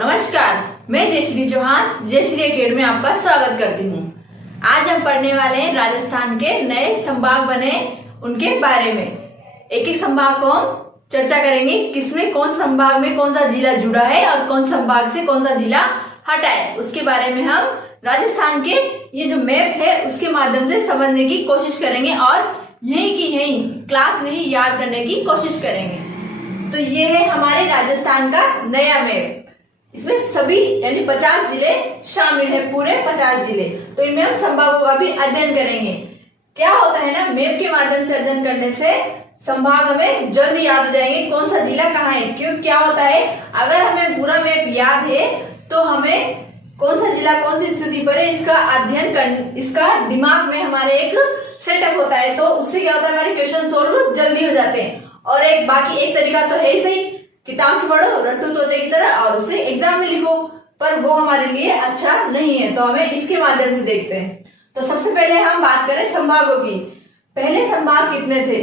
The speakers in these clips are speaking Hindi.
नमस्कार, मैं जयश्री चौहान जयश्री अकेडमी में आपका स्वागत करती हूँ। आज हम पढ़ने वाले हैं राजस्थान के नए संभाग बने उनके बारे में। एक एक संभाग को हम चर्चा करेंगे, किसमें कौन संभाग में कौन सा जिला जुड़ा है और कौन संभाग से कौन सा जिला हटा है, उसके बारे में हम राजस्थान के ये जो मैप है उसके माध्यम से समझने की कोशिश करेंगे और यही की यही क्लास में ही याद करने की कोशिश करेंगे। तो ये है हमारे राजस्थान का नया मैप। इसमें सभी यानी 50 जिले शामिल है, पूरे 50 जिले। तो इनमें हम संभागों का भी अध्ययन करेंगे। क्या होता है ना, मैप के माध्यम से अध्ययन करने से संभाग हमें जल्दी याद हो जाएंगे कौन सा जिला कहाँ है। क्यों, क्या होता है, अगर हमें पूरा मैप याद है तो हमें कौन सा जिला कौन सी स्थिति पर है इसका अध्ययन कर, इसका दिमाग में हमारे एक सेटअप होता है। तो उससे क्या होता है, हमारे क्वेश्चन सोल्व जल्दी हो जाते हैं। और एक तरीका तो है ही सही, किताब से पढ़ो रट्टू तोते की तरह और उसे एग्जाम में लिखो, पर वो हमारे लिए अच्छा नहीं है। तो हमें इसके माध्यम से देखते हैं। तो सबसे पहले हम बात करें संभागों की। पहले संभाग कितने थे?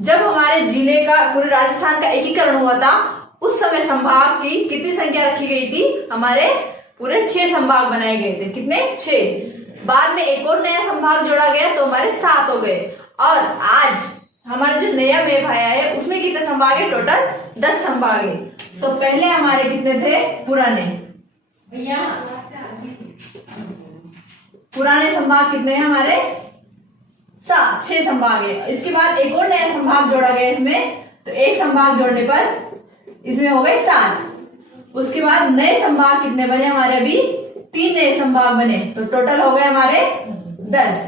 जब हमारे जिले का, पूरे राजस्थान का एकीकरण हुआ था, उस समय संभाग की कितनी संख्या रखी गई थी? हमारे पूरे 6 संभाग बनाए गए थे। कितने? 6। बाद में एक और नया संभाग जोड़ा गया तो हमारे 7 हो गए। और आज हमारा जो नया मैप आया है उसमें कितने संभाग है? टोटल 10 संभाग है। तो पहले हमारे कितने थे? पुराने संभाग कितने हैं हमारे? 6 संभाग है। इसके बाद एक और नया संभाग जोड़ा गया इसमें, तो एक संभाग जोड़ने पर इसमें हो गए 7। उसके बाद नए संभाग कितने बने हमारे? अभी 3 नए संभाग बने, तो टोटल हो गए हमारे 10।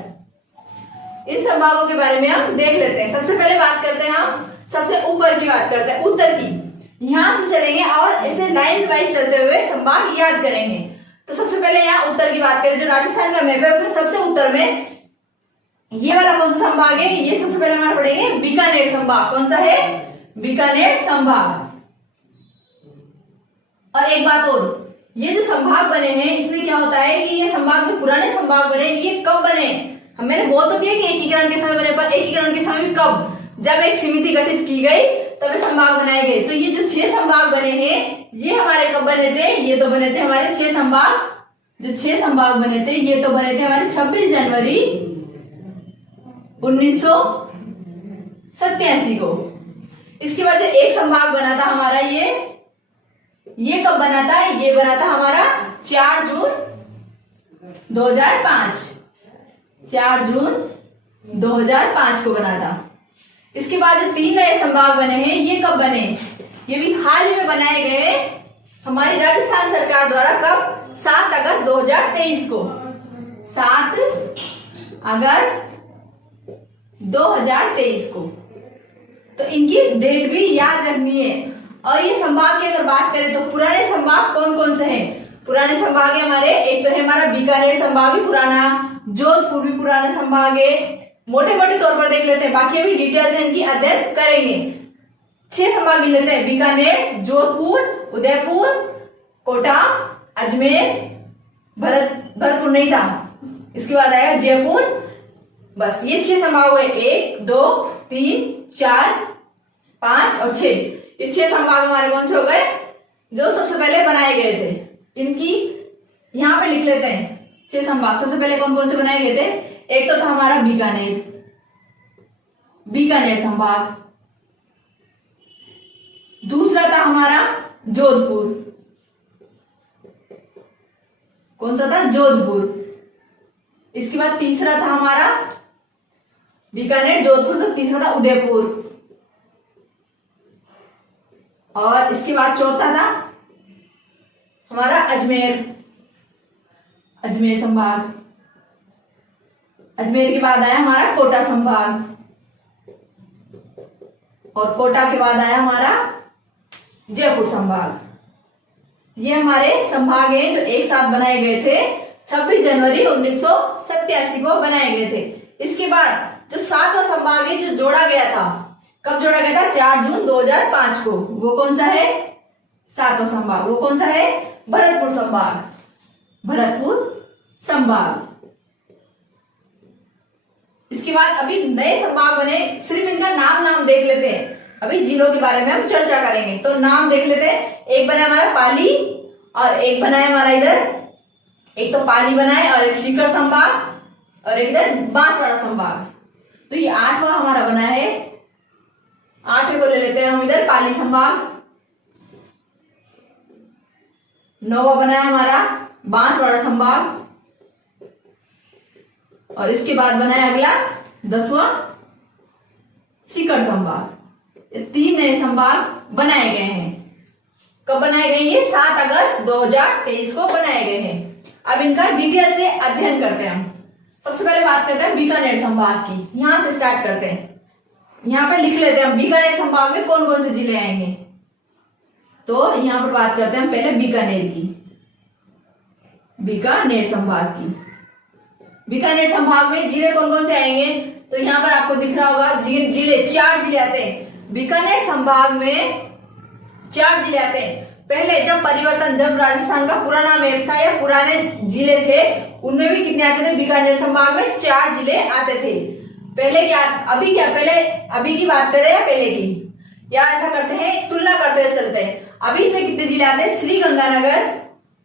इन संभागों के बारे में हम देख लेते हैं। सबसे पहले बात करते हैं, हम सबसे ऊपर की बात करते हैं, उत्तर की। यहां से चलेंगे और ऐसे लाइन वाइज चलते हुए संभाग याद करेंगे। तो सबसे पहले यहाँ उत्तर की बात करें, जो राजस्थान का मैप है उसमें सबसे उत्तर में ये वाला कौन सा संभाग है? ये सबसे पहले हमारे पढ़ेंगे बीकानेर संभाग। कौन सा है? बीकानेर संभाग। और एक बात और, ये जो संभाग बने हैं इसमें क्या होता है कि ये संभाग जो पुराने संभाग बने, ये कब बने? मैंने बोल तो दिया कि एकीकरण के समय बने, पर एकीकरण के समय भी कब? जब एक समिति गठित की गई तब संभाग बनाए गए। तो ये जो 6 संभाग बने हैं ये हमारे कब बने थे? ये तो बने थे हमारे 6 संभाग, जो 6 संभाग बने थे ये तो बने थे हमारे 26 जनवरी 1987 को। इसके बाद जो एक संभाग बना था हमारा, ये कब बना था? ये बना था हमारा 4 जून 2005। 4 जून 2005 को बना था। इसके बाद जो 3 नए संभाग बने हैं ये कब बने? ये भी हाल ही में बनाए गए हमारी राजस्थान सरकार द्वारा। कब? 7 अगस्त 2023 को। 7 अगस्त 2023 को। तो इनकी डेट भी याद रखनी है। और ये संभाग की अगर बात करें तो पुराने संभाग कौन कौन से हैं? पुराने संभाग है हमारे, एक तो है हमारा बीकानेर संभाग भी पुराना, जोधपुर भी पुराना संभाग है। मोटे मोटे तौर पर देख लेते हैं, बाकी अभी डिटेल से इनकी अध्ययन करेंगे। 6 संभाग गिन लेते हैं, बीकानेर, जोधपुर, उदयपुर, कोटा, अजमेर, भरतपुर नहीं था, इसके बाद आएगा जयपुर। बस ये 6 संभाग हुए, 1 2 3 4 5 और 6। ये 6 संभाग हमारे कौन से हो गए? जो सबसे पहले बनाए गए थे। इनकी यहाँ पे लिख लेते हैं 6 संभाग। सबसे पहले कौन कौन से बनाए गए थे? एक तो था हमारा बीकानेर संभाग। दूसरा था हमारा जोधपुर। कौन सा था? जोधपुर। इसके बाद तीसरा था हमारा बीकानेर, जोधपुर, तो तीसरा था उदयपुर। और इसके बाद चौथा था हमारा अजमेर संभाग। अजमेर के बाद आया हमारा कोटा संभाग। और कोटा के बाद आया हमारा जयपुर संभाग। ये हमारे संभाग हैं जो एक साथ बनाए गए थे 26 जनवरी 1987 को बनाए गए थे। इसके बाद जो 7वां संभाग है जो जोड़ा गया था, कब जोड़ा गया था? 4 जून 2005 को। वो कौन सा है? 7वां संभाग। वो कौन सा है? भरतपुर संभाग। इसके बाद अभी नए संभाग बने, सिर्फ इनका नाम देख लेते हैं। अभी जिलों के बारे में हम चर्चा करेंगे, तो नाम देख लेते हैं। एक बना हमारा पाली और एक बना है हमारा इधर, एक तो पाली बना है और एक सीकर संभाग और एक इधर बांसवाड़ा संभाग। तो ये 8वां हमारा बना है। 8वें को ले लेते हैं हम इधर पाली संभाग। 9वां बना है हमारा बांसवाड़ा संभाग और इसके बाद बना है अगला 10वां सीकर संभाग। ये 3 नए संभाग बनाए गए हैं। कब बनाए गए? ये 7 अगस्त 2023 को बनाए गए हैं। अब इनका डिटेल से अध्ययन करते हैं हम। सबसे पहले बात करते हैं बीकानेर संभाग की। यहां से स्टार्ट करते हैं। यहां पर लिख लेते हैं हम बीकानेर संभाग में कौन कौन से जिले आएंगे। तो यहां पर बात करते हैं हम पहले बीकानेर की, बीकानेर संभाग की। बीकानेर संभाग में जिले कौन कौन से आएंगे? तो यहाँ पर आपको दिख रहा होगा जिले 4 जिले आते हैं। बीकानेर संभाग में 4 जिले आते हैं। पहले जब राजस्थान का पूरा नाम एक था या पुराने जिले थे, उनमें भी कितने आते थे? बीकानेर संभाग में 4 जिले आते थे। पहले क्या, अभी क्या, पहले अभी की बात करें या पहले की, या ऐसा करते हैं तुलना करते हुए चलते हैं। अभी इसमें कितने जिले आते हैं? श्रीगंगानगर,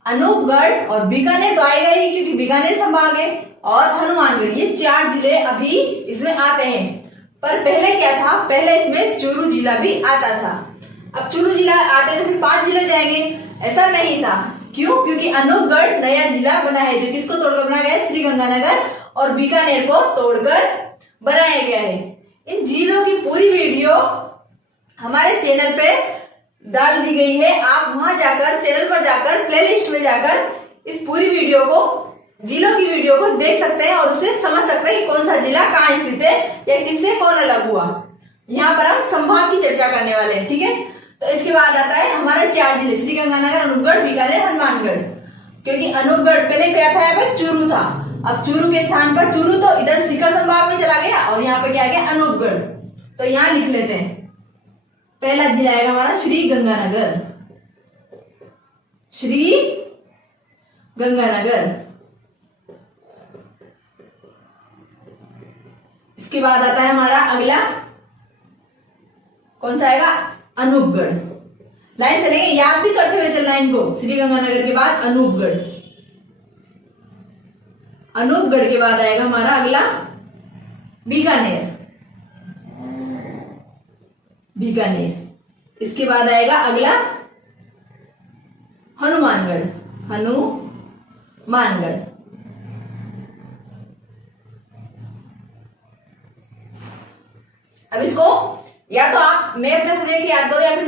अनूपगढ़ और बीकानेर तो आएगा ही क्योंकि बीकानेर संभाग है, और हनुमानगढ़। ये 4 जिले अभी इसमें आते हैं। पर पहले क्या था? पहले इसमें चूरू जिला भी आता था। अब चूरू जिला आते तो फिर 5 जिले जाएंगे, ऐसा नहीं था। क्यों? क्योंकि अनूपगढ़ नया जिला बना है जो किसको तोड़कर बनाया गया है? श्रीगंगानगर और बीकानेर को तोड़कर बनाया गया है। इन जिलों की पूरी वीडियो हमारे चैनल पे डाल दी गई है। आप वहां जाकर चैनल पर जाकर प्लेलिस्ट में जाकर इस पूरी वीडियो को, जिलों की वीडियो को देख सकते हैं और उससे समझ सकते हैं कि कौन सा जिला कहाँ स्थित है या किससे कौन अलग हुआ। यहाँ पर हम संभाग की चर्चा करने वाले हैं, ठीक है। तो इसके बाद आता है हमारे 4 जिले, श्रीगंगानगर, अनूपगढ़, बीकानेर, हनुमानगढ़। क्योंकि अनूपगढ़ पहले क्या था? यहाँ पे चूरू था। अब चूरू के स्थान पर चूरू तो इधर सीकर संभाग में चला गया और यहाँ पे क्या आ गया? अनूपगढ़। तो यहाँ लिख लेते हैं। पहला जिला आएगा हमारा श्रीगंगानगर, श्रीगंगानगर। इसके बाद आता है हमारा अगला, कौन सा आएगा? अनूपगढ़। लाइन से लेंगे, याद भी करते हुए चलना इनको। श्रीगंगानगर के बाद अनूपगढ़, अनूपगढ़ के बाद आएगा हमारा अगला बीकानेर, बीकानेर। इसके बाद आएगा अगला हनुमानगढ़, हनुमानगढ़। अब इसको या तो आप मैप में से देख के याद करो या फिर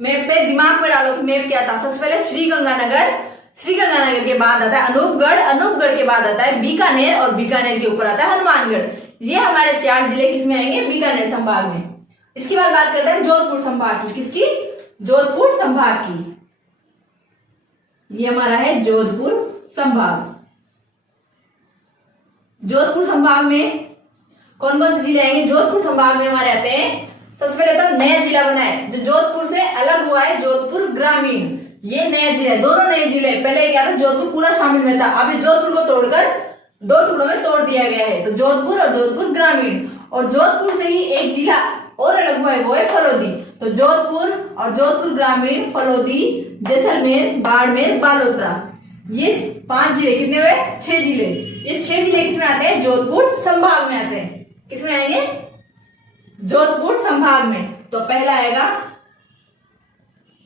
मैप पे दिमाग में डालो कि मैप क्या था। सबसे पहले श्रीगंगानगर, श्रीगंगानगर के बाद आता है अनूपगढ़, अनूपगढ़ के बाद आता है बीकानेर और बीकानेर के ऊपर आता है हनुमानगढ़। ये हमारे 4 जिले किसमें आएंगे? बीकानेर संभाग में। इसके बाद बात करते हैं जोधपुर संभाग की। किसकी? जोधपुर संभाग की। ये हमारा है जोधपुर संभाग। जोधपुर संभाग में कौन कौन से जिले आएंगे? जोधपुर संभाग में हमारे आते हैं, सबसे पहले तो नया जिला बना है जो जोधपुर से अलग हुआ है, जोधपुर ग्रामीण। ये नया जिला है, दोनों नए जिले। पहले क्या था? जोधपुर पूरा शामिल में था, अभी जोधपुर को तोड़कर 2 टुकड़ों में तोड़ दिया गया है। तो जोधपुर और जोधपुर ग्रामीण। और जोधपुर से ही एक जिला और अलग हुआ है, वो है फलोदी। तो जोधपुर और जोधपुर ग्रामीण, फलोदी, जैसलमेर, बाड़मेर, बालोतरा। ये 5 जिले कितने हुए? 6 जिले। ये 6 जिले किसमें आते हैं? जोधपुर संभाग में आते हैं। किसमें आएंगे? जोधपुर संभाग में। तो पहला आएगा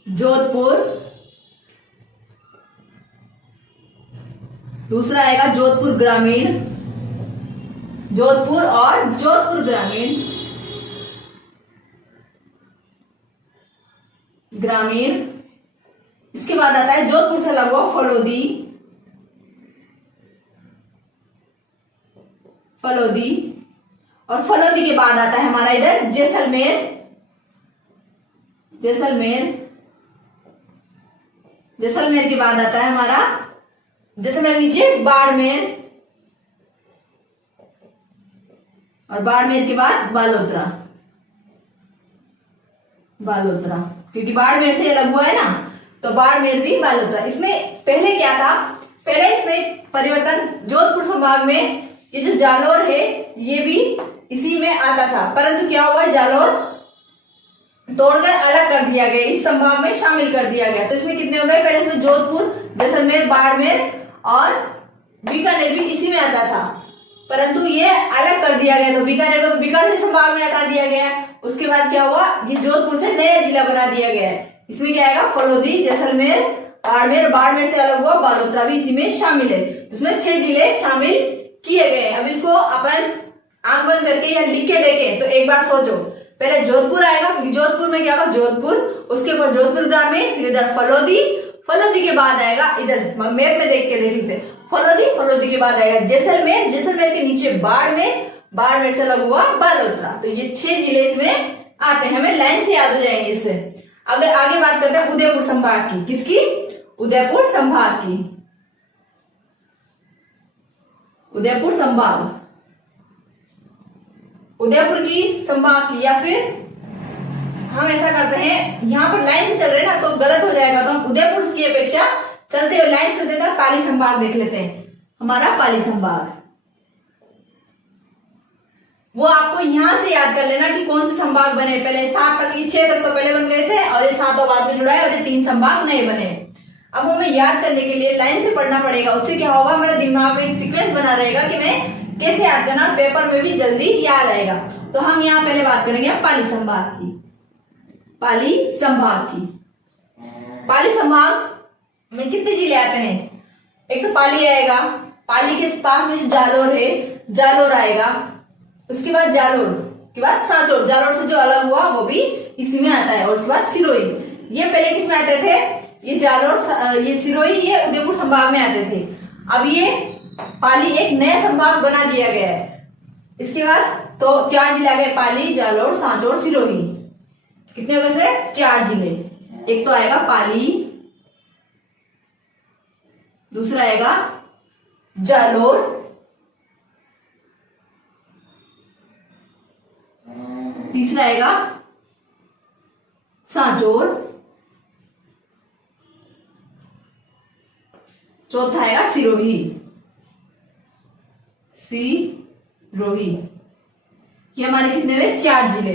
जोधपुर, दूसरा आएगा जोधपुर ग्रामीण, जोधपुर और जोधपुर ग्रामीण, ग्रामीण। इसके बाद आता है जोधपुर से अलग हुआ फलोदी, फलोदी। और फलोदी के बाद आता है हमारा इधर जैसलमेर, जैसलमेर। जैसलमेर के बाद आता है हमारा जैसलमेर नीचे बाड़मेर, और बाड़मेर के बाद बालोतरा, बालोतरा। क्योंकि बाड़मेर से अलग हुआ है ना, तो बाड़मेर भी बालोतरा। इसमें पहले क्या था? पहले इसमें परिवर्तन, जोधपुर संभाग में ये जो जालोर है ये भी इसी में आता था, परंतु क्या हुआ? जालोर तोड़कर अलग कर दिया गया, इस संभाग में शामिल कर दिया गया। तो इसमें कितने हो गए? पहले इसमें जोधपुर, जैसलमेर, बाड़मेर और बीकानेर भी इसी में आता था, परंतु ये अलग कर दिया गया। तो बीकानेर को बीकानेर संभाग में हटा दिया गया। उसके बाद क्या हुआ, ये जोधपुर से नया जिला बना दिया गया है। इसमें क्या आएगा, फलोदी, जैसलमेर, बाड़मेर, बाड़मेर से अलग हुआ बालोतरा भी इसी में शामिल है। इसमें 6 जिले शामिल किए गए। अब इसको अपन आंख बंद करके या लिख के देखें तो एक बार सोचो, पहले जोधपुर आएगा, क्योंकि जोधपुर में क्या होगा, जोधपुर, उसके ऊपर जोधपुर ग्रामीण, फिर इधर फलोदी, फलोदी के बाद आएगा इधर मैप में देख के देख लेते, फलोदी, फलोदी के बाद आएगा जैसलमेर, जैसलमेर के नीचे बाड़मेर, बाड़मेर से लग हुआ बालोतरा। तो ये 6 जिले इसमें आते हैं, हमें लाइन से याद हो जाएंगे इससे। अगर आगे बात करते हैं उदयपुर संभाग की, किसकी, उदयपुर संभाग की, उदयपुर संभाग, उदयपुर की संभाग की, या फिर हम ऐसा करते हैं, यहाँ पर लाइन से चल रहे हैं ना तो गलत हो जाएगा, तो हम उदयपुर की अपेक्षा चलते हुए लाइन से देते हैं, पाली संभाग देख लेते हैं। हमारा पाली संभाग, वो आपको यहां से याद कर लेना कि कौन से संभाग बने पहले। 7 तक, 6 तक तो पहले बन गए थे और ये 7 बाद में जुड़ा है, और ये 3 संभाग नए बने। अब हमें याद करने के लिए लाइन से पढ़ना पड़ेगा। उससे क्या होगा, हमारे दिमाग में एक सीक्वेंस बना रहेगा कि मैं कैसे याद करना, और पेपर में भी जल्दी याद आएगा। तो हम यहाँ पहले बात करेंगे पाली संभाग की, पाली संभाग की। पाली संभाग में कितने जिले आते हैं, एक तो पाली आएगा, पाली के पास में जालोर है, जालोर आएगा, उसके बाद जालोर के बाद सांचौर, जालोर से जो अलग हुआ वो भी इसी में आता है, और उसके बाद सिरोही। ये पहले किसमें आते थे, ये जालोर, ये सिरोही, ये उदयपुर संभाग में आते थे। अब ये पाली एक नया संभाग बना दिया गया है। इसके बाद तो 4 जिले आ गए, पाली, जालोर, सांचौर, सिरोही। कितने हो गए, 4 जिले। एक तो आएगा पाली, दूसरा आएगा जालोर, तीसरा आएगा सांचौर, चौथा आएगा सिरोही, सिरोही। ये हमारे कितने हुए, 4 जिले।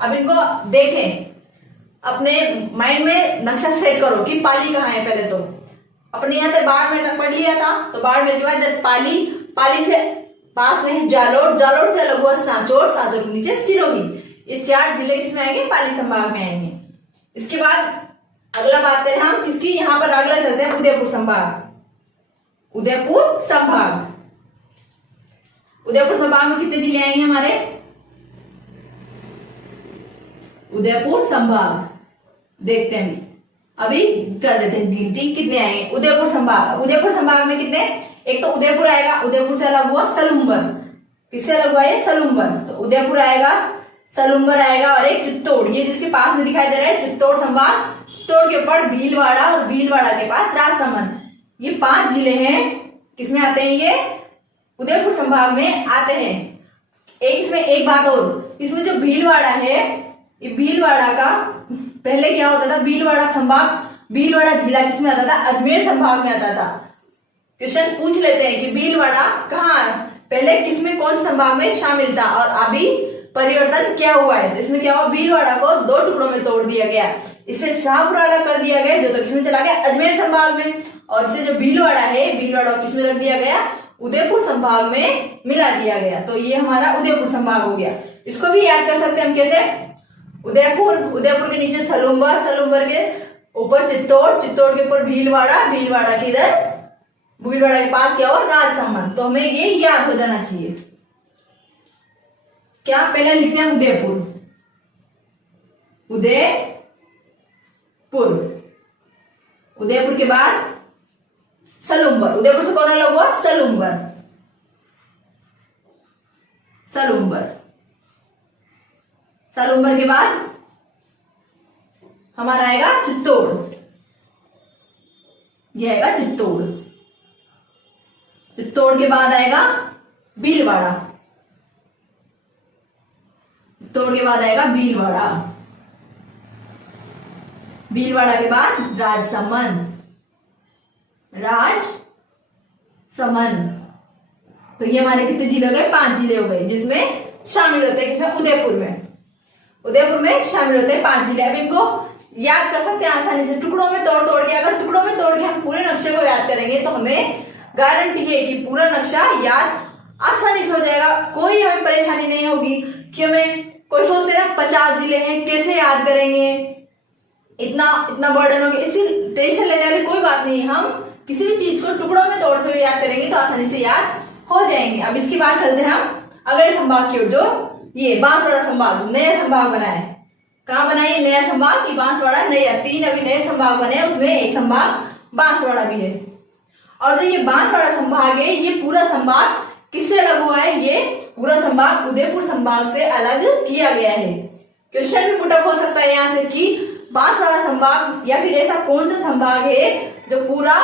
अब इनको देखें, अपने माइंड में नक्शा सेट करो कि पाली कहाँ है। पहले तो अपने यहाँ से बाड़मेर तक पढ़ लिया था, तो बाड़मेर के बाद पाली, पाली से पास में जालोर, जालोर से अलग हुआ सांचौर, सांचौर के नीचे सिरोही। ये 4 जिले किसमें आएंगे, पाली संभाग में आएंगे। इसके बाद अगला बात करें हम किसकी, यहाँ पर अगला चलते हैं उदयपुर संभाग, उदयपुर संभाग। उदयपुर संभाग में कितने जिले आएंगे हमारे, उदयपुर संभाग देखते हैं, अभी कर लेते हैं गिनती कितने आएंगे। उदयपुर संभाग, उदयपुर संभाग में कितने, एक तो उदयपुर आएगा, उदयपुर से अलग हुआ सलूम्बर, किससे अलग हुआ है, सलूम्बर। तो उदयपुर आएगा, सलूम्बर आएगा, और एक चित्तौड़, ये जिसके पास में दिखाई दे रहा है चित्तौड़ संभाग, चित्तौड़ के ऊपर भीलवाड़ा, और भीलवाड़ा के पास राजसमंद। ये 5 जिले हैं, किसमें आते हैं, ये उदयपुर संभाग में आते हैं। एक इसमें एक बात और, इसमें जो भीलवाड़ा है, ये भीलवाड़ा का पहले क्या होता था, भीलवाड़ा संभाग, भीलवाड़ा जिला किसमें आता था, अजमेर संभाग में आता था। क्वेश्चन पूछ लेते हैं कि भीलवाड़ा कहाँ पहले किसमें, कौन संभाग में शामिल था, और अभी परिवर्तन क्या हुआ है। इसमें क्या हुआ, भीलवाड़ा को 2 टुकड़ों में तोड़ दिया गया। इससे शाहपुरा अलग कर दिया गया, जो तो किसमें चला गया, अजमेर संभाग में, और इसे जो भीलवाड़ा है, भीलवाड़ा को किसमें रख दिया गया, उदयपुर संभाग में मिला दिया गया। तो ये हमारा उदयपुर संभाग हो गया। इसको भी याद कर सकते हैं हम कैसे, उदयपुर, उदयपुर के नीचे सलूम्बर, सलूम्बर के ऊपर चित्तौड़, चित्तौड़ के ऊपर भीलवाड़ा, भीलवाड़ा के इधर, भीलवाड़ा के पास क्या हो, राजसमंद। तो हमें ये याद हो जाना चाहिए। क्या पहले लिखते हैं उदयपुर, उदयपुर, उदयपुर के बाद सलूम्बर, उदयपुर से कौन अलग हुआ, सलूम्बर, सलूम्बर, सलूम्बर के बाद हमारा आएगा चित्तौड़, यह आएगा चित्तौड़, चित्तौड़ के बाद आएगा भीलवाड़ा, चित्तौड़ के बाद आएगा भीलवाड़ा, भीलवाड़ा के बाद राजसमंद, राजसमंद। तो ये हमारे कितने जिले हो गए, 5 जिले हो गए, जिसमें शामिल होते हैं किसमें, उदयपुर में, उदयपुर में शामिल होते हैं 5 जिले। अब इनको याद कर सकते हैं आसानी से, टुकड़ों में तोड़ तोड़ के, अगर टुकड़ों में तोड़ के करेंगे तो हमें गारंटी है कि पूरा नक्शा याद आसानी से हो जाएगा। कोई हमें परेशानी नहीं होगी कि हमें कोई सोचते ना 50 जिले हैं कैसे याद करेंगे, इतना इतना बर्डन होगा, इसी टेंशन लेने वाली कोई बात नहीं। हम किसी भी चीज को टुकड़ों में तोड़ते हुए याद करेंगे तो आसानी से याद हो जाएंगे। अब इसके बाद चलते हैं हम अगले संभाग की ओर, जो ये बांसवाड़ा संभाग नया संभाग बना है। कहाँ बना है नया संभाग की बांसवाड़ा नया, 3 अभी नए संभाग बने, उसमें एक संभाग बांसवाड़ा भी है। और जो ये बांसवाड़ा संभाग है ये पूरा संभाग किससे अलग हुआ है, ये पूरा संभाग उदयपुर संभाग से अलग किया गया है। क्वेश्चन भी पुटअप हो सकता है यहाँ से कि बांसवाड़ा संभाग या फिर ऐसा कौन सा संभाग है जो पूरा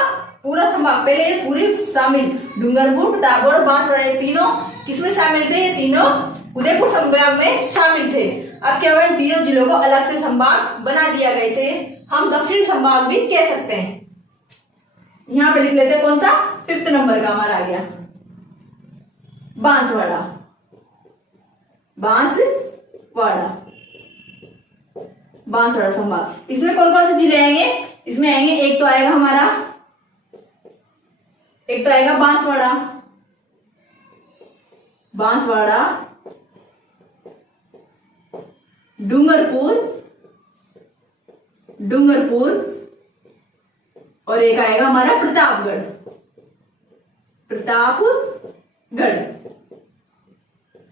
संभाग, पहले पूरी शामिल डूंगरपुर, प्रतापगढ़ और बांसवाड़ा, ये तीनों किसमें शामिल थे, ये तीनों उदयपुर संभाग में शामिल थे। अब क्या हुआ, इन तीनों जिलों को अलग से संभाग बना दिया गया, इसे हम दक्षिणी संभाग भी कह सकते हैं। यहाँ पे लिख लेते हैं कौन सा, 5th नंबर का हमारा आ गया बांसवाड़ा। बांसवाड़ा संभाग, इसमें कौन कौन से जिले आएंगे, इसमें आएंगे एक तो आएगा बांसवाड़ा, डूंगरपुर और एक आएगा हमारा प्रतापगढ़।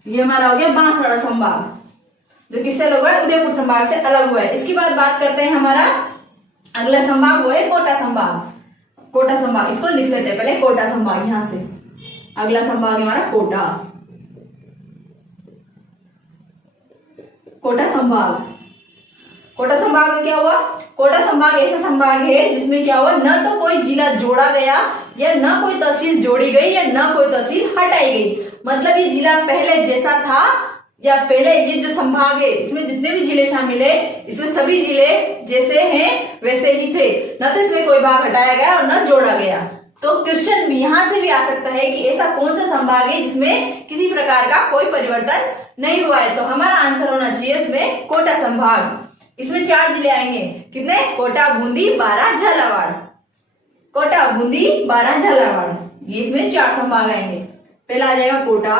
ये हमारा हो गया बांसवाड़ा संभाग, जो किससे अलग हुआ है, उदयपुर संभाग से अलग हुआ है। इसकी बात करते हैं हमारा अगला संभाग, वो है कोटा संभाग। इसको लिख लेते हैं पहले, कोटा संभाग। यहां से अगला संभाग है हमारा कोटा संभाग में क्या हुआ, कोटा संभाग ऐसा संभाग है जिसमें क्या हुआ, न तो कोई जिला जोड़ा गया या न कोई तहसील जोड़ी गई या न कोई तहसील हटाई गई। मतलब ये जिला पहले जैसा था, या पहले ये जो संभाग है इसमें जितने भी जिले शामिल है, इसमें सभी जिले जैसे हैं वैसे ही थे, न तो इसमें कोई भाग हटाया गया और न जोड़ा गया। तो क्वेश्चन भी यहां से भी आ सकता है कि ऐसा कौन सा संभाग है जिसमें किसी प्रकार का कोई परिवर्तन नहीं हुआ है। तो हमारा आंसर होना चाहिए इसमें कोटा संभाग। इसमें 4 जिले आएंगे, कितने, कोटा, बूंदी, बारां, झालावाड़। ये इसमें 4 संभाग आएंगे। पहला आ जाएगा कोटा,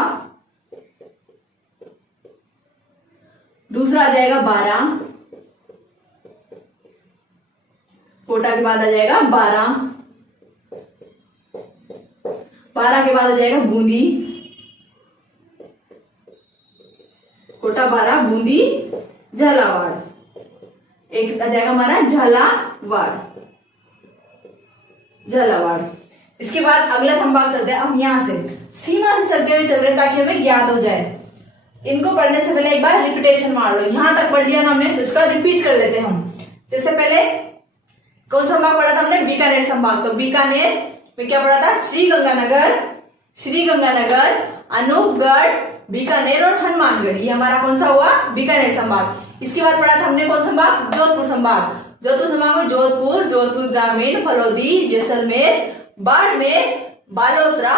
दूसरा आ जाएगा बारां, कोटा के बाद आ जाएगा बारां के बाद आ जाएगा बूंदी, कोटा, बारां, बूंदी, झालावाड़। एक आ जाएगा हमारा झालावाड़। इसके बाद अगला संभाग चलते हैं। हम यहां से सीमा से चलते हुए चल रहे हैं ताकि हमें याद हो जाए। इनको पढ़ने से पहले एक बार रिपीटेशन मार लो। यहां तक पढ़ लिया ना हमने, तो इसका रिपीट कर लेते हैं हम। जैसे पहले कौन सा संभाग पढ़ा था हमने, बीकानेर संभाग। तो बीकानेर में क्या पढ़ा था, श्रीगंगानगर, अनूपगढ़, बीकानेर और हनुमानगढ़। ये हमारा कौन सा हुआ, बीकानेर संभाग। इसके बाद पढ़ा था हमने कौन संभाग, जोधपुर संभाग में जोधपुर ग्रामीण, फलौदी, जैसलमेर, बाड़मेर, बालोतरा,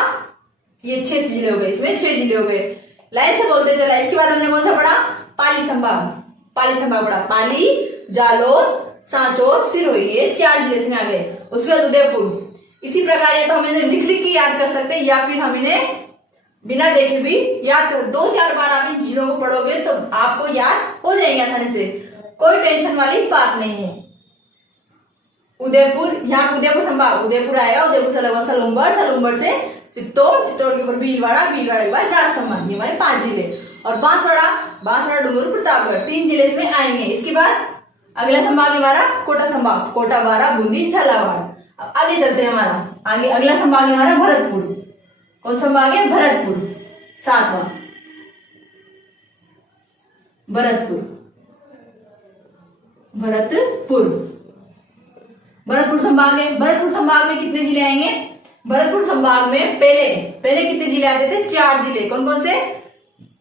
ये 6 जिले हो गए। इसमें 6 जिले हो गए, लाइन से बोलते चला। इसके बाद हमने कौन सा पढ़ा, पाली संभाग पढ़ा, पाली, जालोर, सांचौर, सिरोही, ये 4 जिले इसमें आ गए। उसके बाद उदयपुर। इसी प्रकार या तो हम इन्हें लिख के याद कर सकते हैं या फिर हम इन्हें बिना देखे भी याद कर, 2-4 बार आप इन चीजों को पढ़ोगे तो आपको याद हो जाएंगे आसानी से, कोई टेंशन वाली बात नहीं है। उदयपुर, यहाँ उदयपुर संभाग, उदयपुर आएगा, उदयपुर से लगभग सलूमगढ़ से चित्तौड़ के ऊपर भीलवाड़ा के बाद राजसमंद। ये हमारे 5 जिले। और बांसवाड़ा, डूंगरपुर, प्रतापगढ़, 3 जिले इसमें आएंगे। इसके बाद अगला संभाग हमारा कोटा संभाग, कोटा, बारां, बूंदी, झालावाड़। अब आगे चलते हैं हमारा आगे। अगला संभाग है हमारा भरतपुर। कौन संभाग है, भरतपुर, 7वां भरतपुर संभाग है। भरतपुर संभाग में कितने जिले आएंगे, भरतपुर संभाग में पहले कितने जिले आते थे, 4 जिले। कौन कौन से,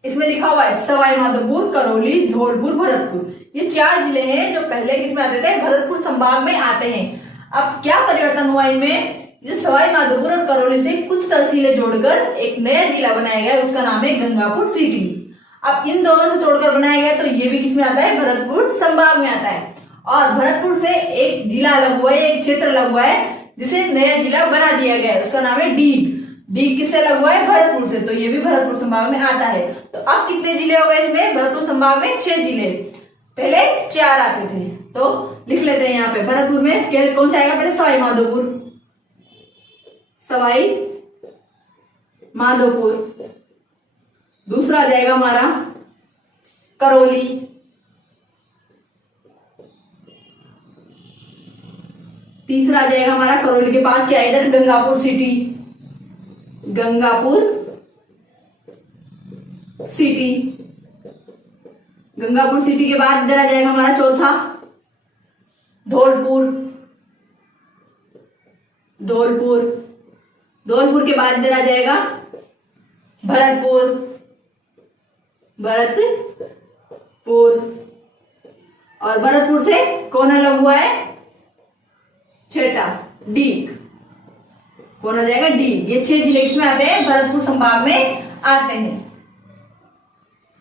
इसमें लिखा हुआ है सवाई माधोपुर, करौली, धौलपुर, भरतपुर। ये 4 जिले हैं जो पहले किसमें आते थे, भरतपुर संभाग में आते हैं। अब क्या परिवर्तन हुआ इनमें, जो सवाई माधोपुर और करौली से कुछ तहसीलें जोड़कर एक नया जिला बनाया गया, उसका नाम है गंगापुर सिटी। अब इन दोनों से तोड़कर बनाया गया तो ये भी किसमें आता है, भरतपुर संभाग में आता है। और भरतपुर से एक जिला अलग हुआ है, एक क्षेत्र अलग हुआ है जिसे नया जिला बना दिया गया है, उसका नाम है डीग। डीग किससे अलग हुआ है? भरतपुर से, तो ये भी भरतपुर संभाग में आता है। तो अब कितने जिले हो गए इसमें? भरतपुर संभाग में 6 जिले, पहले 4 आते थे। तो लिख लेते हैं यहाँ पे भरतपुर में कौन सा आएगा? पहले सवाई माधोपुर, सवाई माधोपुर। दूसरा आ जाएगा हमारा करौली, तीसरा आ जाएगा हमारा करौली के पास क्या है इधर? Gangapur city, Gangapur city. Gangapur city के बाद इधर आ जाएगा हमारा चौथा धौलपुर, धौलपुर। धौलपुर के बाद इधर आ जाएगा भरतपुर, भरतपुर। और भरतपुर से कौन अलग हुआ है? छठा डीग, कौन आ जाएगा? डीग। ये 6 जिले किसमें आते हैं? भरतपुर संभाग में आते हैं।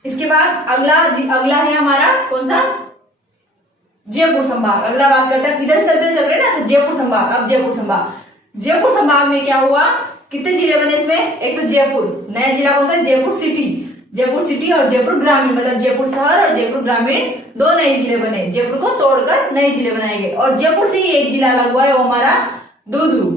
इसके बाद अगला है हमारा कौन सा? जयपुर संभाग। अगला बात करते हैं, इधर चलते चल रहे ना, तो जयपुर संभाग। अब जयपुर संभाग, जयपुर संभाग में क्या हुआ? कितने जिले बने इसमें? एक तो जयपुर, नया जिला कौन सा? जयपुर सिटी, जयपुर सिटी और जयपुर ग्रामीण, मतलब जयपुर शहर और जयपुर ग्रामीण 2 नए जिले बने। जयपुर को तोड़कर नए जिले बनाए गए। और जयपुर से ही एक जिला अलग हुआ है, वो हमारा दूदू,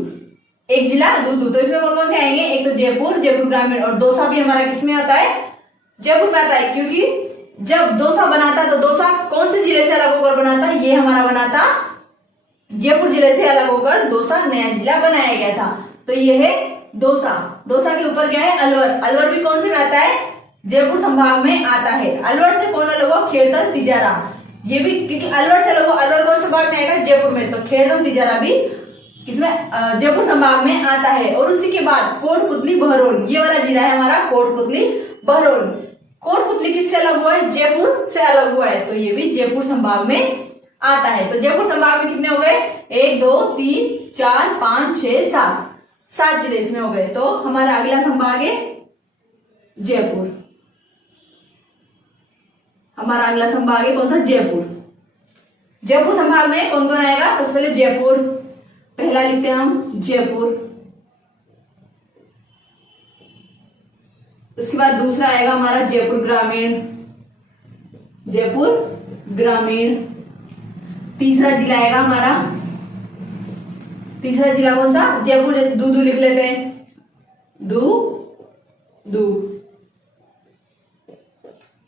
एक जिला दूदू। तो इसमें कौन कौन से आएंगे? एक तो जयपुर, जयपुर ग्रामीण, और दौसा भी हमारा किसमें आता है? जयपुर में आता है। क्योंकि जब दौसा बनाता तो दौसा कौन से जिले से अलग होकर बनाता? ये हमारा बनाता जयपुर जिले से अलग होकर दौसा नया जिला बनाया गया था। तो ये है दौसा। दौसा के ऊपर क्या है? अलवर। अलवर भी कौन से में आता है? जयपुर संभाग में आता है। अलवर से कौन अलग हुआ? खेड़तल तिजारा। ये भी क्योंकि अलवर से अलग हुआ, अलवर कौन संभाग में आएगा? जयपुर में। तो खेड़तल तिजारा भी किसमें? जयपुर संभाग में आता है। और उसी के बाद कोटपुतली बहरौल, ये वाला जिला है हमारा कोटपुतली बहरौल। कोटपुतली किससे अलग हुआ है? जयपुर से अलग हुआ है। तो ये भी जयपुर संभाग में आता है। तो जयपुर संभाग में कितने हो गए? 1 2 3 4 5 6 7 जिले इसमें हो गए। तो हमारा अगला संभाग है जयपुर। हमारा अगला संभाग है कौन सा? जयपुर। जयपुर संभाग में कौन कौन आएगा? सबसे पहले जयपुर, पहला लिखते हैं हम जयपुर। उसके बाद दूसरा आएगा हमारा जयपुर ग्रामीण, जयपुर ग्रामीण। तीसरा जिला आएगा हमारा, तीसरा जिला कौन सा? जयपुर। दूदू लिख लेते हैं, दूदू।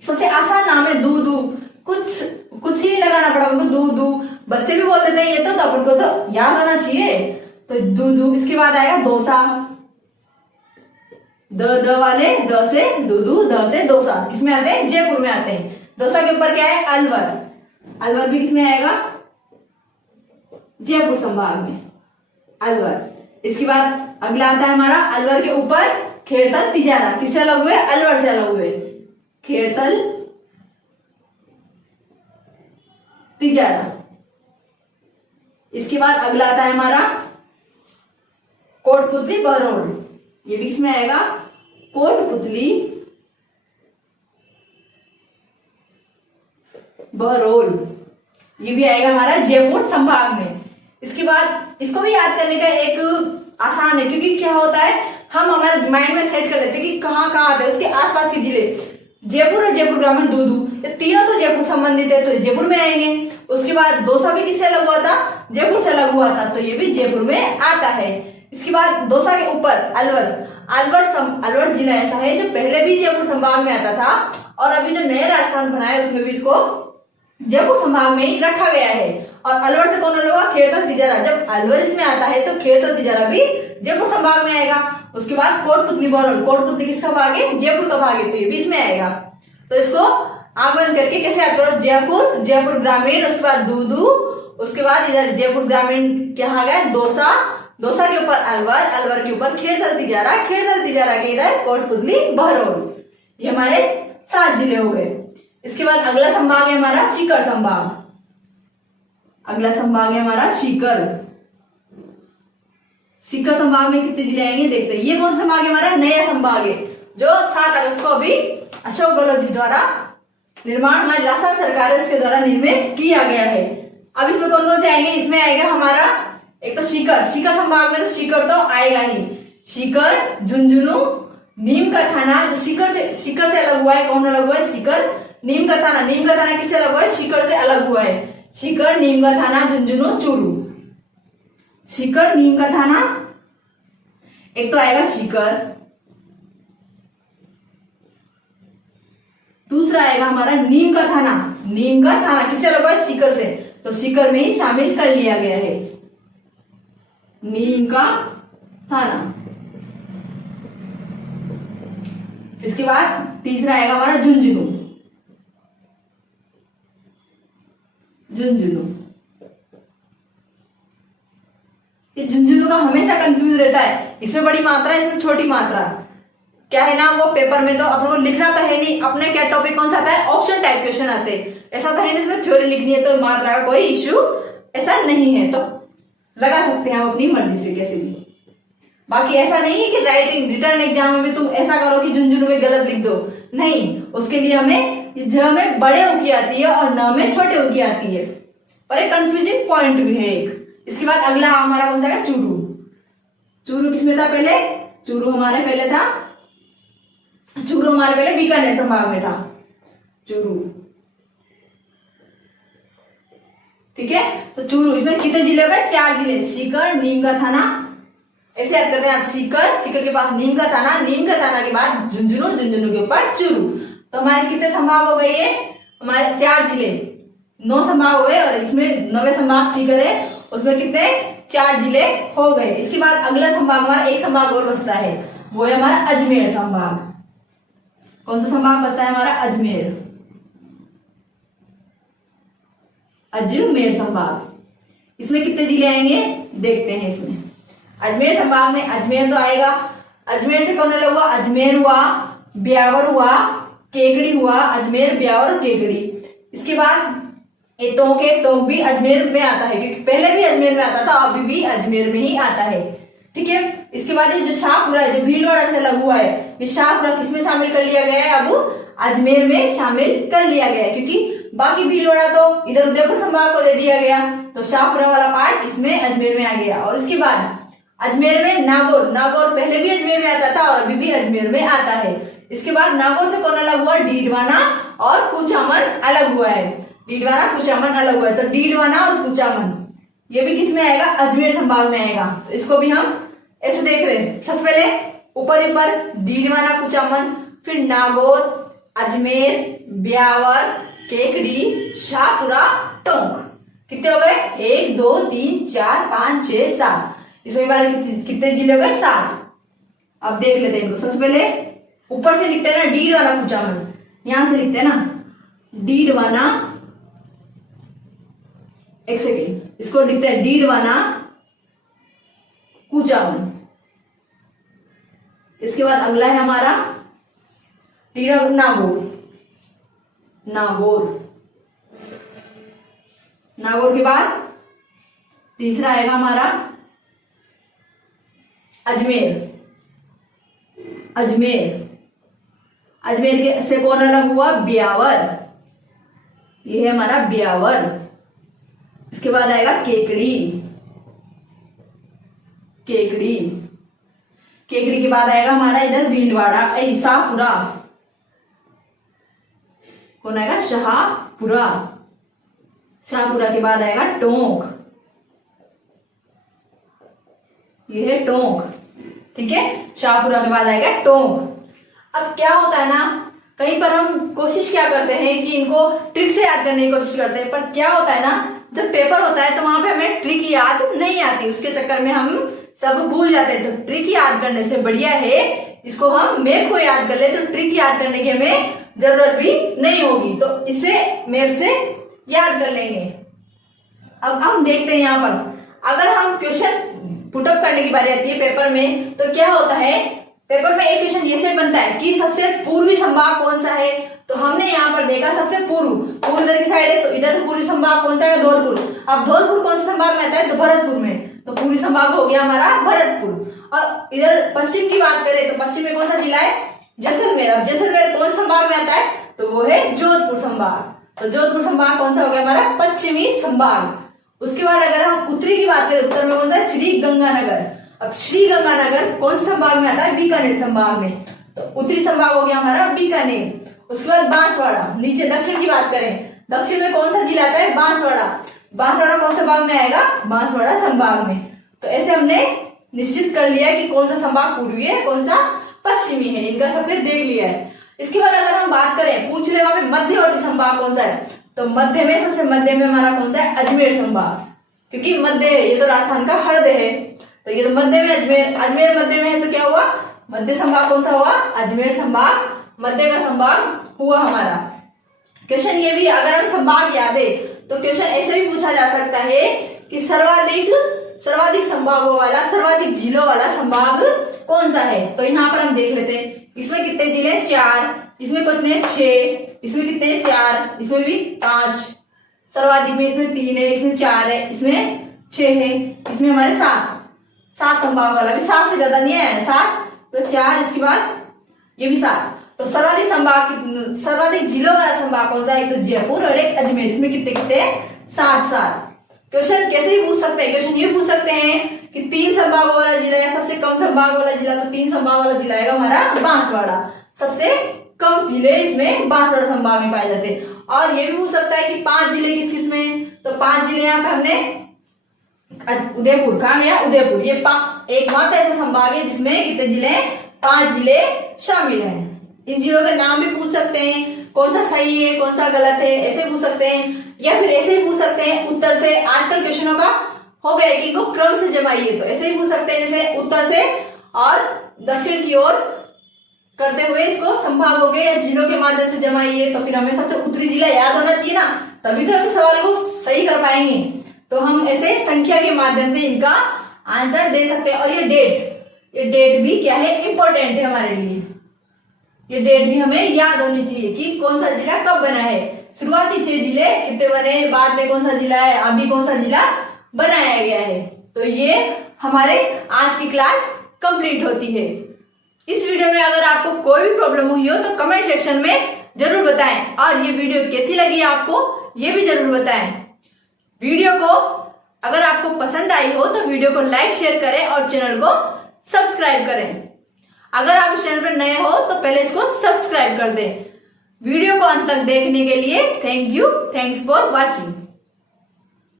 सबसे आसान नाम है दूदू, कुछ ही लगाना पड़ा उनको, दूदू। बच्चे भी बोल देते हैं ये तो अपन को तो याद होना चाहिए। तो दूदू। इसके बाद आएगा दौसा, द वाले, द से दूदू, द से दौसा। किसमें आते हैं? जयपुर में आते हैं। दौसा के ऊपर क्या है? अलवर। अलवर भी किसमें आएगा? जयपुर संभाग में, अलवर। इसके बाद अगला आता है हमारा अलवर के ऊपर खेड़तल तिजारा। किससे अलग हुए? अलवर से अलग हुए, खेड़तल तिजारा। इसके बाद अगला आता है हमारा कोटपुतली बहरौल। ये भी किसमें आएगा? कोटपुतली बहरौल। ये भी आएगा हमारा जयपुर संभाग में। इसके बाद इसको भी याद करने का एक आसान है, क्योंकि क्या होता है हम हमारे माइंड में सेट कर लेते हैं कि कहाँ कहाँ आते हैं उसके आसपास के जिले। जयपुर और जयपुर ग्रामीण, दूदू, ये तीनों तो जयपुर संबंधित है, तो जयपुर में आएंगे। उसके बाद दौसा भी किससे अलग हुआ था? जयपुर से अलग हुआ था, तो ये भी जयपुर में आता है। इसके बाद दौसा के ऊपर अलवर। अलवर जिला ऐसा है जो पहले भी जयपुर संभाग में आता था और अभी जो नया राजस्थान बना है उसमें भी इसको जयपुर संभाग में ही रखा गया है। और अलवर से कौन अलग हुआ? खेड़तल तिजारा। जब अलवर इसमें आता है तो खेड़तल तिजारा भी जयपुर संभाग में आएगा। उसके बाद कोटपुतली बहरौल। कोटपुतली किसका भाग है? जयपुर का भाग है, तो ये भी इसमें आएगा। तो इसको आगमन करके कैसे याद करो? जयपुर, जयपुर ग्रामीण, उसके बाद दूदू, उसके बाद इधर जयपुर ग्रामीण क्या आ गया? दौसा, दौसा के ऊपर अलवर, अलवर के ऊपर खेड़तल तिजारा, खेड़तल तिजारा के इधर कोटपुतली बहरौल। ये हमारे 7 जिले हो गए। इसके बाद अगला संभाग है हमारा सीकर संभाग। अगला संभाग है हमारा सीकर। सीकर संभाग में कितने जिले आएंगे देखते हैं। ये कौन सा संभाग है? हमारा नया संभाग है जो 7 अगस्त को अभी अशोक गहलोत जी द्वारा निर्माण, हमारी राजस्थान सरकार है उसके द्वारा निर्मित किया गया है। अब इसमें कौन कौन से आएंगे, इसमें आएगा हमारा एक तो सीकर, सीकर संभाग में तो सीकर तो आएगा ही, सीकर, झुंझुनू, नीम का थाना, जो सीकर से अलग हुआ है, कौन अलग हुआ है, सीकर, नीम का थाना, नीम का थाना किससे अलग हुआ है, सीकर से अलग हुआ है, सीकर, नीम का थाना, झुंझुनू, चूरू, सीकर, नीम का थाना, एक तो आएगा सीकर, दूसरा आएगा हमारा नीम का थाना, नीम का थाना किससे अलग हुआ है, सीकर से, तो सीकर में ही शामिल कर लिया गया है, नीम का थाना। इसके बाद तीसरा आएगा हमारा झुंझुनू, झुंझुनू, ये झुंझुनू का हमेशा कंफ्यूज रहता है, इसमें बड़ी मात्रा है, इसमें छोटी मात्रा, क्या है ना, वो पेपर में तो अपन को लिखना तो है नहीं, अपने क्या टॉपिक कौन सा आता है, ऑप्शन टाइप क्वेश्चन आते हैं, ऐसा तो है नहीं इसमें थ्योरी लिखनी है तो मात्रा का कोई इश्यू ऐसा नहीं है, तो लगा सकते हैं हम अपनी मर्जी से कैसे भी। बाकी ऐसा नहीं है कि राइटिंग रिटर्न एग्जाम में तुम ऐसा करो कि झुंझुनू में गलत लिख दो, नहीं, उसके लिए हमें ज में बड़े ऊ की आती है और न में छोटे ऊ की आती है, पर एक कंफ्यूजिंग पॉइंट भी है एक। इसके बाद अगला हमारा कौन सा है, चूरू, चूरू किसमें था पहले, चूरू हमारे पहले था, चूरू हमारे पहले बीकानेर संभाग में था, चूरू, ठीक है। तो चूरू इसमें कितने जिले हो गए, 4 जिले, सीकर, नीम का थाना, ऐसे याद करते हैं, सीकर, सीकर के पास नीम का थाना, नीम का थाना के बाद झुंझुनू, झुंझुनू के ऊपर चूरू, तो हमारे कितने संभाग हो गए, ये हमारे 4 जिले, 9 संभाग हो गए, और इसमें 9वें संभाग सीकर है, उसमें कितने 4 जिले हो गए। इसके बाद अगला संभाग हमारा एक संभाग और बचता है, वो है हमारा अजमेर संभाग। कौन सा संभाग बचता है हमारा, अजमेर, अजमेर संभाग। इसमें कितने जिले आएंगे देखते हैं, इसमें अजमेर संभाग में अजमेर तो आएगा, अजमेर से कौन अलग हुआ, अजमेर हुआ, ब्यावर हुआ, केकड़ी हुआ, अजमेर, ब्यावर, केकड़ी। इसके बाद ये टोंक है, टोंक भी अजमेर में आता है, क्योंकि पहले भी अजमेर में आता था, अभी भी अजमेर में ही आता है, ठीक है। इसके बाद ये जो शाहपुरा है, जो भीलवाड़ा से लग हुआ है, ये शाहपुरा किसमें शामिल कर लिया गया है, अब अजमेर में शामिल कर लिया गया है, क्योंकि बाकी भीलवाड़ा तो इधर उदयपुर संभाग को दे दिया गया, तो शाहपुरा वाला पार्ट इसमें अजमेर में आ गया। और इसके बाद अजमेर में नागौर, नागौर पहले भी अजमेर में आता था और अभी भी अजमेर में आता है। इसके बाद नागौर से कौन अलग हुआ, डीडवाना और कुचामन अलग हुआ है, डीडवाना कुचामन अलग हुआ है, तो डीडवाना और कुचामन ये भी किसमें आएगा, अजमेर संभाग में आएगा। तो इसको भी हम ऐसे देख रहे हैं, सबसे पहले ऊपर ऊपर डीडवाना कुचामन, फिर नागौर, अजमेर, ब्यावर, केकड़ी, शाहपुरा, टोंक, कितने हो गए, 1 2 3 4 5 6 7, इसमें बार कितने जिले हो गए, 7। अब देख लेते हैं इनको, सबसे पहले ऊपर से लिखते हैं ना डीडवाना कुचामन, यहां से लिखते हैं ना डीडवाना, एक सेकेंड, इसको लिखते हैं डीडवाना कुचामन। इसके बाद अगला है हमारा नागौर, नागौर, नागौर के बाद तीसरा आएगा हमारा अजमेर, अजमेर, अजमेर के से कौन अलग हुआ, ब्यावर, ये है हमारा ब्यावर। इसके बाद आएगा केकड़ी, केकड़ी, केकड़ी के बाद आएगा हमारा इधर भीलवाड़ा, शाहपुरा, कौन आएगा, शाहपुरा, शाहपुरा के बाद आएगा टोंक, ये है टोंक, ठीक है, शाहपुरा के बाद आएगा टोंक। अब क्या होता है ना, कहीं पर हम कोशिश क्या करते हैं कि इनको ट्रिक से याद करने की कोशिश करते हैं, पर क्या होता है ना, जब पेपर होता है तो वहां पे हमें ट्रिक याद नहीं आती, उसके चक्कर में हम सब भूल जाते हैं। तो ट्रिक याद करने से बढ़िया है इसको हम मैप को याद कर ले, तो ट्रिक याद करने की हमें जरूरत भी नहीं होगी, तो इसे मैप से याद कर लेंगे। अब हम देखते हैं यहाँ पर, अगर हम क्वेश्चन पुटअप करने की बारी आती है पेपर में, तो क्या होता है, पेपर में एक क्वेश्चन जैसे बनता है कि सबसे पूर्वी संभाग कौन सा है, तो हमने यहाँ पर देखा सबसे पूर्व इधर की साइड है, तो इधर पूर्वी संभाग कौन सा है, धौलपुर। अब धौलपुर कौन से संभाग में आता है, तो भरतपुर में, तो पूर्वी संभाग हो गया हमारा भरतपुर। और इधर पश्चिम की बात करें तो पश्चिम में कौन सा जिला है, जैसलमेर। अब जैसलमेर कौन संभाग में आता है, तो वो है जोधपुर संभाग, तो जोधपुर संभाग कौन सा हो गया हमारा, पश्चिमी संभाग। उसके बाद अगर हम उत्तरी की बात करें, उत्तर में कौन सा है? श्री गंगानगर। अब श्री गंगानगर कौन से संभाग में आता है? बीकानेर संभाग में। तो उत्तरी संभाग हो गया हमारा बीकानेर। उसके बाद बांसवाड़ा। नीचे दक्षिण की बात करें, दक्षिण में कौन सा जिला आता है? बांसवाड़ा। बांसवाड़ा कौन से भाग में आएगा? बांसवाड़ा संभाग में। तो ऐसे हमने निश्चित कर लिया है कि कौन सा संभाग पूर्वी है, कौन सा पश्चिमी है, इनका सबने देख लिया है। इसके बाद अगर हम बात करें, पूछ ले वहां पे मध्यवर्ती संभाग कौन सा है, तो मध्य में सबसे मध्य में हमारा कौन सा है? अजमेर संभाग। क्योंकि मध्य है, ये तो राजस्थान का हृदय है, तो ये तो मध्य में अजमेर, अजमेर मध्य में है, तो क्या हुआ? मध्य संभाग कौन सा हुआ? अजमेर संभाग मध्य का संभाग हुआ हमारा। क्वेश्चन ये भी, अगर हम संभाग याद है तो क्वेश्चन ऐसे भी पूछा जा सकता है कि सर्वाधिक संभागों वाला, सर्वाधिक जिलों वाला संभाग कौन सा है। तो यहाँ पर हम देख लेते हैं, इसमें कितने जिले? 4, इसमें कितने? 6, इसमें कितने? 4, इसमें भी 5, सर्वाधिक में इसमें 3 है, इसमें 4 है, इसमें 6 है, इसमें हमारे 7 संभाग वाला भी 7 से ज्यादा नहीं है, 7 तो 4, इसके बाद ये भी 7। तो सर्वाधिक जिलों वाला संभाग कौन सा है? एक तो जयपुर और एक अजमेर। इसमें कितने कितने? 7। क्वेश्चन कैसे भी पूछ सकते हैं, क्वेश्चन ये पूछ सकते हैं कि 3 संभागों वाला जिला या सबसे कम संभाग वाला जिला, तो 3 संभाग वाला जिला आएगा हमारा बांसवाड़ा। सबसे कम जिले इसमें बांसवाड़ा संभाग में पाए जाते हैं। और ये भी पूछ सकता है कि 5 जिले किस किस में, तो 5 जिले यहाँ पे हमने उदयपुर, कहा गया? उदयपुर। ये एकमात्र ऐसा संभाग है जिसमें कितने जिले? 5 जिले शामिल हैं। इन जिलों के नाम भी पूछ सकते हैं, कौन सा सही है, कौन सा गलत है, ऐसे पूछ सकते हैं, या फिर ऐसे ही पूछ सकते हैं उत्तर से। आजकल क्वेश्चनों का हो गया कि इनको क्रम से जमाइए, तो ऐसे ही पूछ सकते हैं जैसे उत्तर से और दक्षिण की ओर करते हुए इसको संभागों के या जिलों के माध्यम से जमाइए। तो फिर हमें सबसे उत्तरी जिला याद होना चाहिए ना, तभी तो हम सवाल को सही कर पाएंगे। तो हम ऐसे संख्या के माध्यम से इनका आंसर दे सकते हैं। और ये डेट भी क्या है? इंपॉर्टेंट है हमारे लिए। ये डेट भी हमें याद होनी चाहिए कि कौन सा जिला कब बना है। शुरुआती 6 जिले कितने बने, बाद में कौन सा जिला है, अभी कौन सा जिला बनाया गया है। तो ये हमारे आज की क्लास कंप्लीट होती है। इस वीडियो में अगर आपको कोई भी प्रॉब्लम हुई हो तो कमेंट सेक्शन में जरूर बताएं, और ये वीडियो कैसी लगी आपको ये भी जरूर बताएं। वीडियो को अगर आपको पसंद आई हो तो वीडियो को लाइक शेयर करें और चैनल को सब्सक्राइब करें। अगर आप इस चैनल पर नए हो तो पहले इसको सब्सक्राइब कर दें। वीडियो को अंत तक देखने के लिए thank you, thanks for watching.